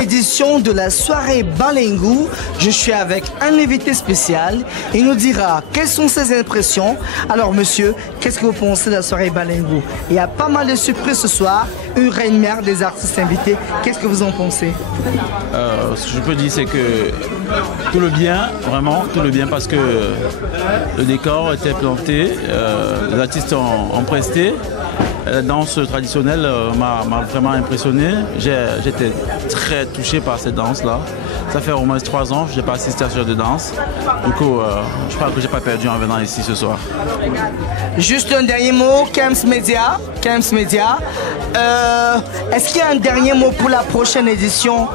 Édition de la soirée Balengu, je suis avec un invité spécial. Il nous dira quelles sont ses impressions. Alors monsieur, qu'est-ce que vous pensez de la soirée Balengu? Il y a pas mal de surprises ce soir, une reine-mère des artistes invités. Qu'est-ce que vous en pensez? Ce que je peux dire, c'est que tout le bien, vraiment tout le bien, parce que le décor était planté, les artistes ont presté. La danse traditionnelle m'a vraiment impressionné. J'étais très touché par cette danse-là. Ça fait au moins 3 ans que je n'ai pas assisté à ce genre de danse. Du coup, je crois que je n'ai pas perdu en venant ici ce soir. Juste un dernier mot, Kems Media. Est-ce qu'il y a un dernier mot pour la prochaine édition?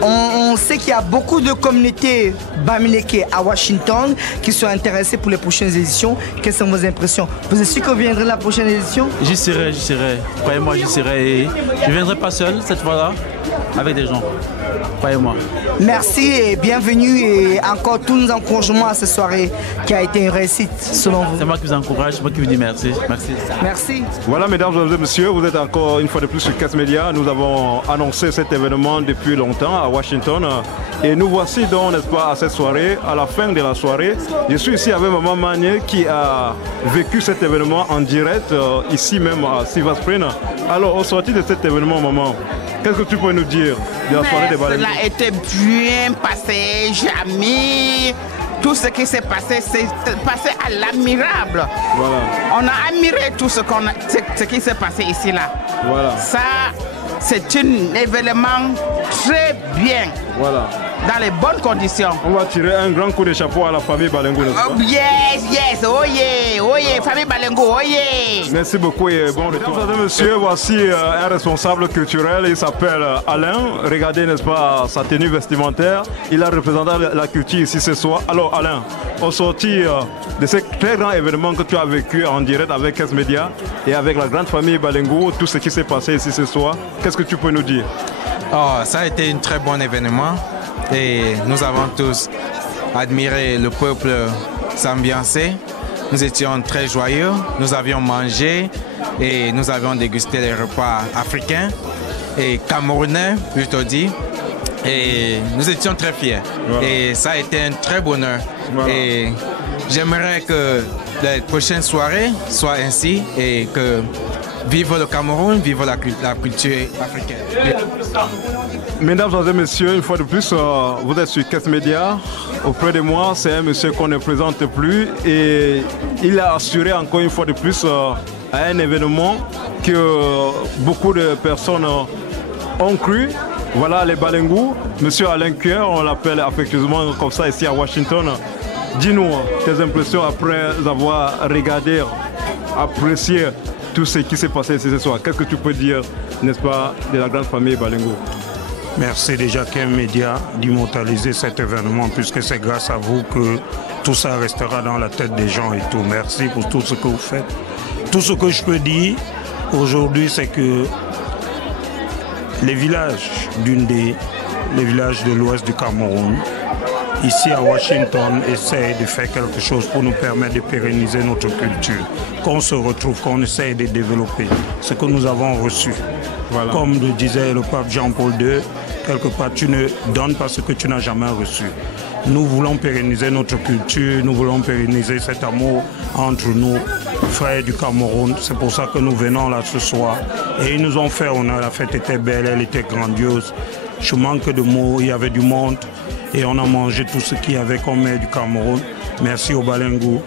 On sait qu'il y a beaucoup de communautés Bamileke à Washington qui sont intéressées pour les prochaines éditions. Quelles sont vos impressions? Vous êtes sûr que vous viendrez à la prochaine édition? J'y serai. Croyez-moi, j'y serai. Et je ne viendrai pas seul cette fois-là, avec des gens. Croyez-moi. Merci et bienvenue et encore tous nos encouragements à cette soirée qui a été une réussite selon vous. C'est moi qui vous encourage, c'est moi qui vous dis merci. Merci. Voilà, mesdames et messieurs, vous êtes encore une fois de plus sur Kems Media. Nous avons annoncé cet événement depuis longtemps à Washington. Et nous voici donc, n'est-ce pas, à cette soirée, à la fin de la soirée. Je suis ici avec Maman Manier qui a vécu cet événement en direct, ici même à Silver Spring. Alors, au sorti de cet événement, Maman, qu'est-ce que tu peux nous dire de la soirée des Balengu? Cela a été bien passé, jamais. Tout ce qui s'est passé, c'est passé à l'admirable. Voilà. On a admiré tout ce qui s'est passé ici là. Voilà. Ça, c'est un événement très bien. Voilà. Dans les bonnes conditions. On va tirer un grand coup de chapeau à la famille Balengu. Yes, oh yeah, famille Balengu, oh yeah. Merci beaucoup et bon retour. Mesdames et messieurs, voici un responsable culturel, il s'appelle Alain. Regardez, n'est-ce pas, sa tenue vestimentaire. Il a représenté la culture ici ce soir. Alors Alain, au sorti de ce très grand événement que tu as vécu en direct avec Kems Media et avec la grande famille Balengu, tout ce qui s'est passé ici ce soir, qu'est-ce que tu peux nous dire? Ça a été un très bon événement. Et nous avons tous admiré le peuple s'ambiancer. Nous étions très joyeux, nous avions mangé et nous avions dégusté les repas africains et camerounais, plutôt dit. Et nous étions très fiers. Voilà. Et ça a été un très bonheur. Voilà. Et j'aimerais que les prochaines soirées soient ainsi et que vive le Cameroun, vive la culture africaine. Mesdames et messieurs, une fois de plus, vous êtes sur Kems Media. Auprès de moi, c'est un monsieur qu'on ne présente plus et il a assuré encore une fois de plus à un événement que beaucoup de personnes ont cru. Voilà les Balengu. Monsieur Alain Cueur, on l'appelle affectueusement comme ça ici à Washington. Dis-nous tes impressions après avoir regardé, apprécié tout ce qui s'est passé ici ce soir. Qu'est-ce que tu peux dire, n'est-ce pas, de la grande famille Balengu? Merci déjà Kems Media d'immortaliser cet événement puisque c'est grâce à vous que tout ça restera dans la tête des gens et tout. Merci pour tout ce que vous faites. Tout ce que je peux dire aujourd'hui, c'est que les villages les villages de l'ouest du Cameroun, ici à Washington, essayent de faire quelque chose pour nous permettre de pérenniser notre culture. Qu'on se retrouve, qu'on essaye de développer ce que nous avons reçu. Voilà. Comme le disait le pape Jean-Paul II, quelque part tu ne donnes pas ce que tu n'as jamais reçu. Nous voulons pérenniser notre culture, nous voulons pérenniser cet amour entre nous, frères du Cameroun. C'est pour ça que nous venons là ce soir. Et ils nous ont fait honneur, la fête était belle, elle était grandiose. Je manque de mots, il y avait du monde et on a mangé tout ce qu'il y avait comme mets du Cameroun. Merci au Balengu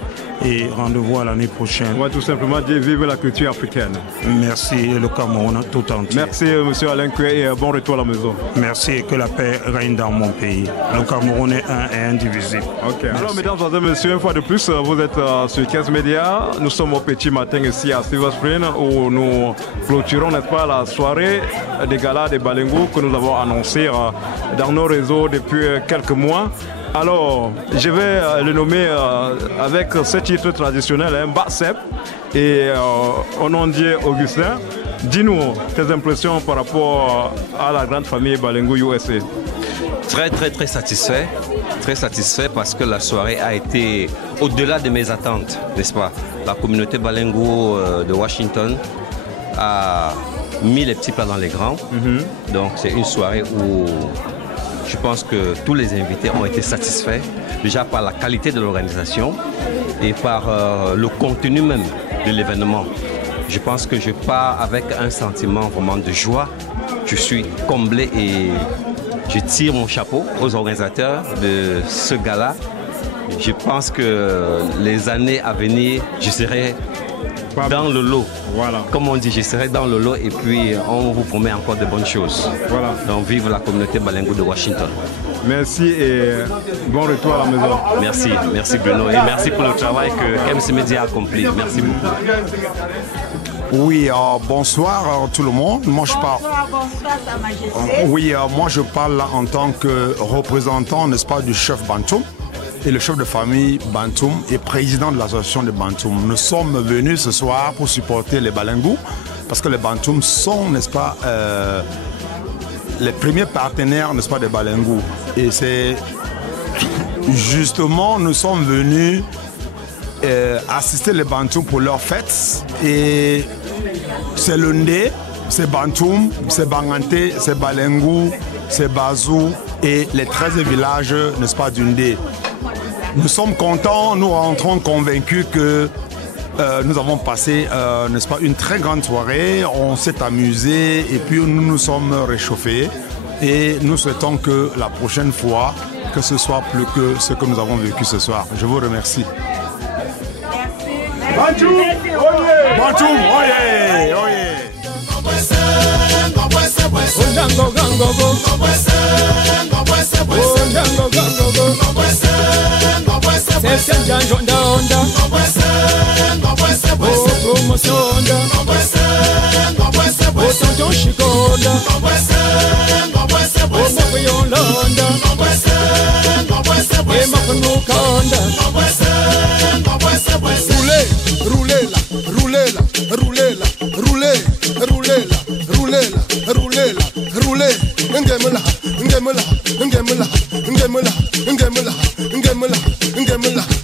et rendez-vous à l'année prochaine. On va tout simplement dire vive la culture africaine. Merci et le Cameroun tout entier. Merci monsieur Alain Cueur et bon retour à la maison. Merci et que la paix règne dans mon pays. Le Cameroun est un et indivisible. Ok. Alors mesdames et messieurs, une fois de plus, vous êtes sur Kems Media. Nous sommes au petit matin ici à Silver Spring où nous clôturons, n'est-ce pas, la soirée des galas des Balengu que nous avons annoncé dans nos réseaux depuis quelques mois. Alors, je vais le nommer avec ce titre traditionnel, Batsep. Et au nom de Augustin, dis-nous tes impressions par rapport à la grande famille Balengo USA. Très satisfait. Très satisfait parce que la soirée a été au-delà de mes attentes, n'est-ce pas? La communauté Balengo de Washington a mis les petits plats dans les grands. Donc c'est une soirée où je pense que tous les invités ont été satisfaits, déjà par la qualité de l'organisation et par le contenu même de l'événement. Je pense que je pars avec un sentiment vraiment de joie. Je suis comblé et je tire mon chapeau aux organisateurs de ce gala. Je pense que les années à venir, je serai dans le lot. Voilà. Comme on dit, je serai dans le lot et puis on vous promet encore de bonnes choses. Voilà. Donc vive la communauté Balengo de Washington. Merci et bon retour à la maison. Merci Bruno et merci pour le travail que KMC Media a accompli. Merci beaucoup. Oui, bonsoir tout le monde. Moi je parle. Oui, moi je parle en tant que représentant, n'est-ce pas, du chef Bantoum et le chef de famille Bantoum et président de l'association de Bantoum. Nous sommes venus ce soir pour supporter les Balengo parce que les Bantoum sont, n'est-ce pas, les premiers partenaires, n'est-ce pas, des Balengo. Et c'est justement, nous sommes venus assister les Bantoum pour leur fête. Et c'est le Ndé, c'est Bantoum, c'est Banganté, c'est Balengo, c'est Bazou et les 13 villages, n'est-ce pas, du Ndé. Nous sommes contents, nous rentrons convaincus que nous avons passé, n'est-ce pas, une très grande soirée. On s'est amusé et puis nous nous sommes réchauffés. Et nous souhaitons que la prochaine fois, que ce soit plus que ce que nous avons vécu ce soir. Je vous remercie. Bantoum, oye! Bantoum, oye! Oye!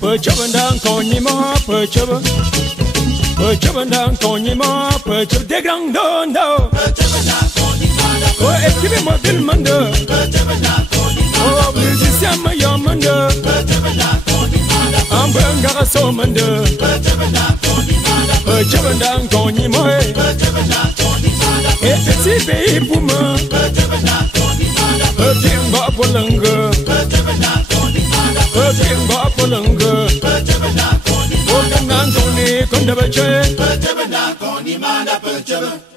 Pechabandang konyima pechaba, pechabandang konyima pechab degrang dondo. Pechabandang konyima, oh ekibi mobil manda. Pechabandang konyima, oh musician mayamanda. Pechabandang konyima, ambanga somanda. Pechabandang konyima, pechabandang konyima, pechabandang konyima. Epeti be buma. Pechabandang konyima, pechabba polanga. Pechabandang konyima, pechabba polanga. Pechabandang konyima, pechabba polanga.